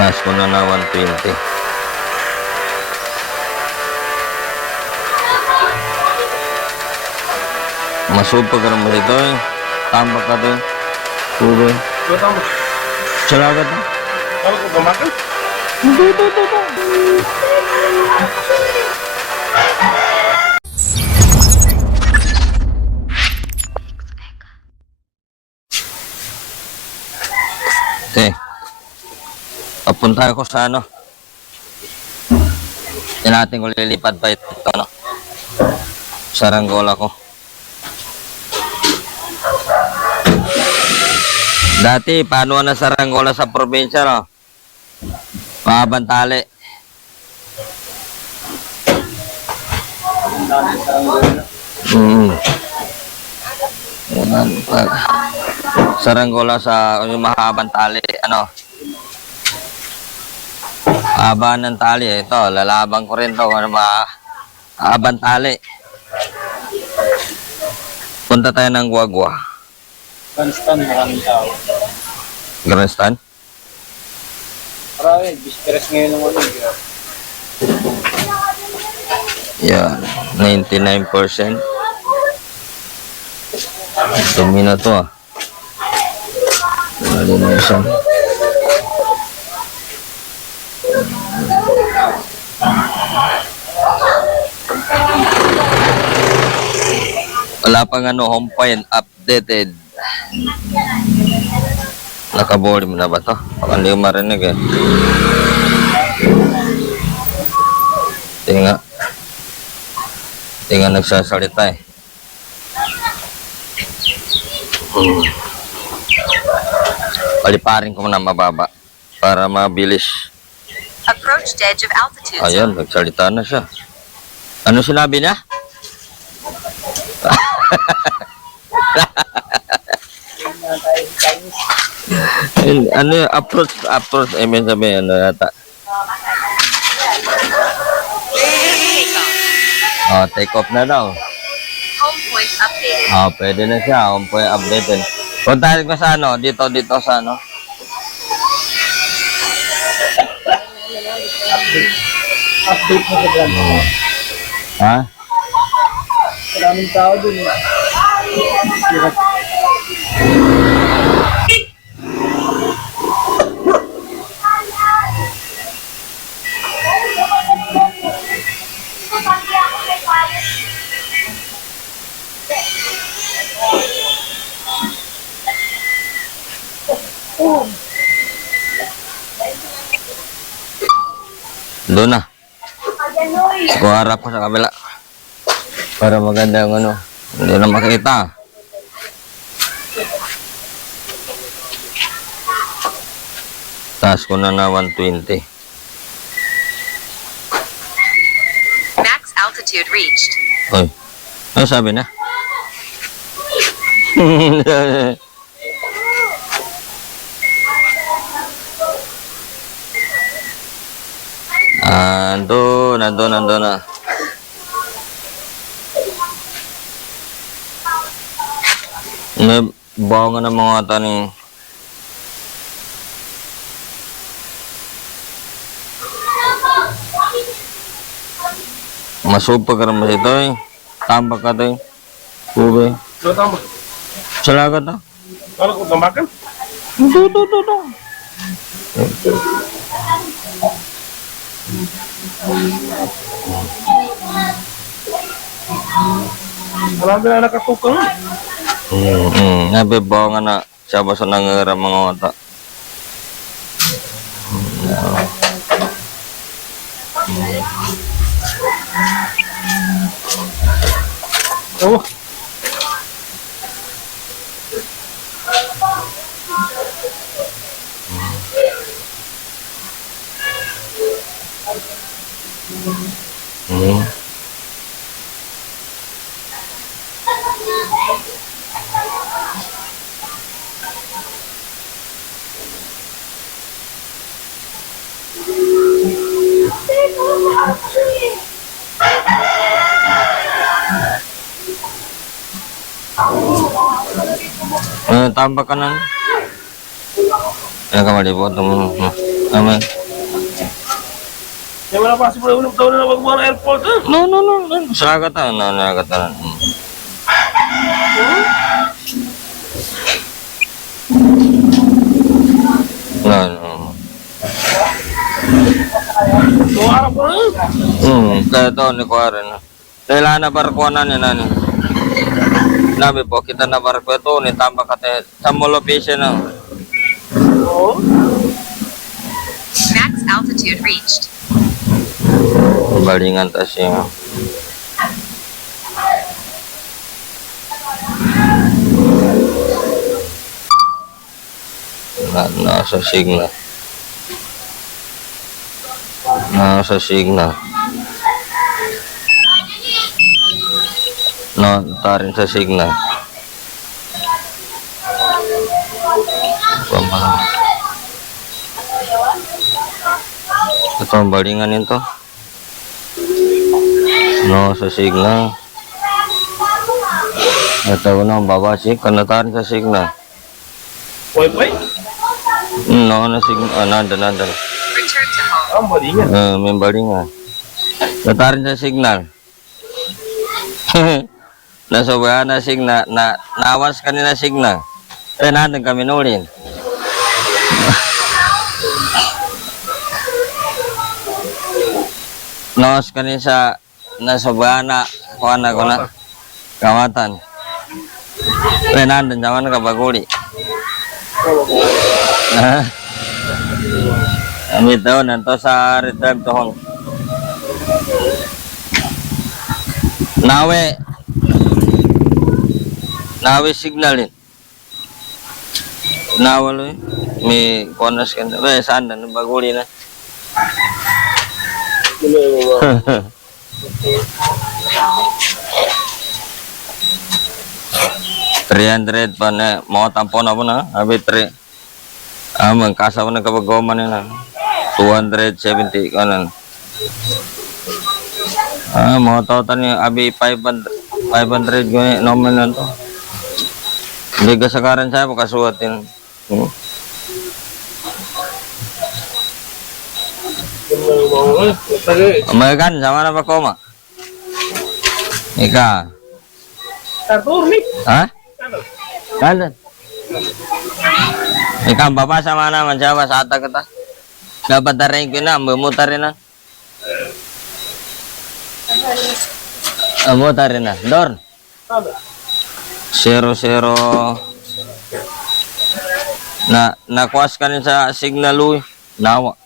Taas ko na na 120. Masupag ka naman ito eh. Tambak ka ito eh. Tubig. Salagat na. Kalau ko ba makan? Ito. Okay. Papunta ako sa ano. Yan natin kung lilipad pa ito, ano. Saranggola ko. Dati, paano na saranggola sa probinsya, no? Mahabang tali. Saranggola sa yung mahabang tali, ano? Haba ng tali, ito, lalabang ko rin to, ano, mahabang tali. Punta tayo ng Guagua. Grandstand, maraming tao. Grandstand? Marami, bisperes ngayon ng ano. Yan, 99%. Dumi na to ah. Lalo na isa. Wala pang ano, home point updated. Nakaboli mo na ba to? Baka hindi ko marinig eh. Tinga nagsasalita eh. Paliparin ko muna mababa para mabilis. Approach the edge of altitude Ayun, zone. nagsalita na siya. Ano sinabi niya? Ano yung approach, I mean sabihin, ano yata? Oh, take off na daw. Home point updated. Oh, pwede na siya. Home point updated. Puntahan ko sa ano, dito sa ano. Update mo sa Grand. Ha? Maraming tao dun. Doon na. Kuharap ko sa kabila. Para maganda yung ano. Hindi na makita. Taas ko na na 120. Max altitude reached. Uy. Ano sabi na? Nandun na. May bawa ng mga taning. Masupag ka naman ito eh. Tambak ka ito eh. Tubig. Ano tama? Salagat na. Kalau ko ba makan? Ito. Marami na nakatukang. Nabibaw nga na siya ba sa nangyayara mga mata. Oh. Tambak ka na. Yan ka malibot. Amen. Kaya wala possible na taon na magbuha ng airport. No. Sagatan. Nagatan. No. So, harap ko na. Kaya to ni Kuwari na. Dahil na barkuanan niya na. Nabi po, kita na barko ito, ni tamba ka tayo. Sa molopesya na. Oo. Max altitude reached. Balingan ta siya. Nasa signal. No, tarin sa signal. Ito ang balingan nito. No, sa signal. Ito na ang babasik. Kanatarin sa signal. Wi-Fi? No, na signal. Nandun. Return to home. Ang balingan. May balingan. Natarin sa signal. Nasobrahan na signal. Nawas kanina signal. Nandun kami nulin. Nawas kanina sa nasobrahan na kuha na ko na kawatan. Nandun zaman ka baguli. Kami daw nanto sa return to home. Nawe signalin. Nawalo may konas kan. Saan na baguli na. 300 pa na mga tampon na po na. Abi 3. Magkasa ko na kapag goma nila. 270 kanan. Mga total niya. Abi 500 ko naman na to. Hindi kasakaran siya pakasuatin. Amerikan, sama na pa koma? Ika. Tartur nih. Ha? Kanan. Ika, bapak sama naman siya ba sa ata kita? Dapat tarin ko na, mumutarin na. Mutarin na. Dorn. 0-0. Nakuas ka rin sa signal, uy. Nawa.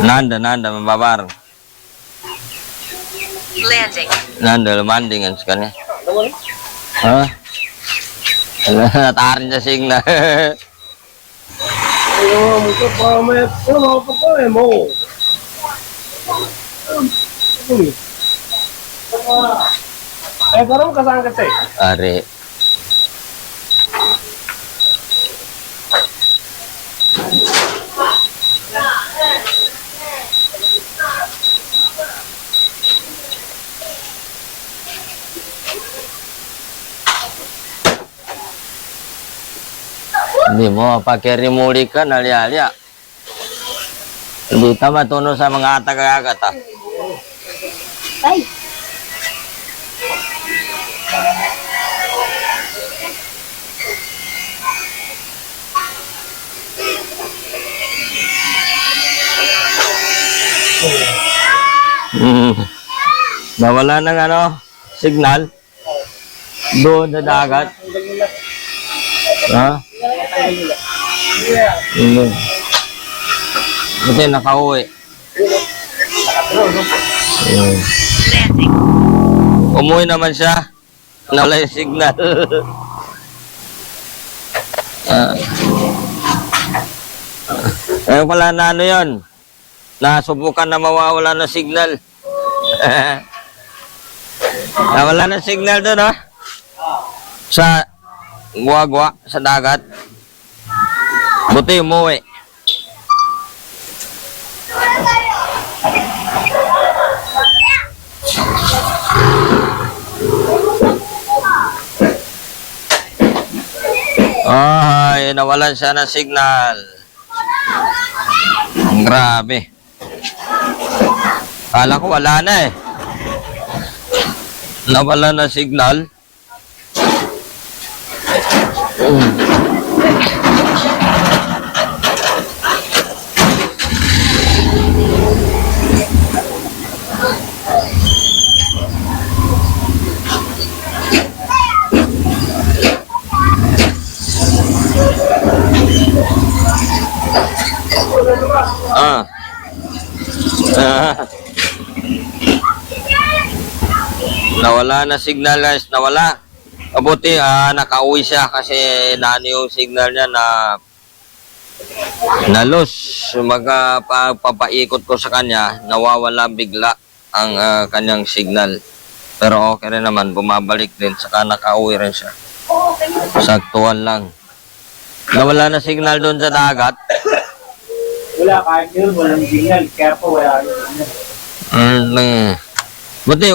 Nanda, mababar. Landing. Nanda, lumandingan sa kanya. Ha? Natarin sa signal. Ayo, mungkin pamit. Ano mau pa mo? Karon kasang ka tay. Are. Hindi mo pakiremuli ka, nalya-alya. Hindi ka matuno sa mga atag-agat, ha? Ay, Nawala ng signal. Doon sa dagat. Ha? Hindi. Kasi nakauwi. Landing. Umuwi naman siya. Nawala yung signal. Pala na yun. Nasubukan na mawawala ng signal. Nawala ng signal doon, ha? Sa guwa-guwa, sa dagat. Buti umuwi. Ay, nawalan siya ng signal. Grabe. Kala ko wala na eh. Nawala na signal. Ah. Nawala na signal guys, nawala. Mabuti nakauwi siya kasi yung signal niya na loss. Papaikot ko sa kanya, nawawala bigla ang kanyang signal. Pero okay rin naman, bumabalik din, saka nakauwi rin siya. Saktuan lang. Nawala na signal doon sa dagat. Wala, kahit yun, walang signal. Kaya po, wala rin signal. Buti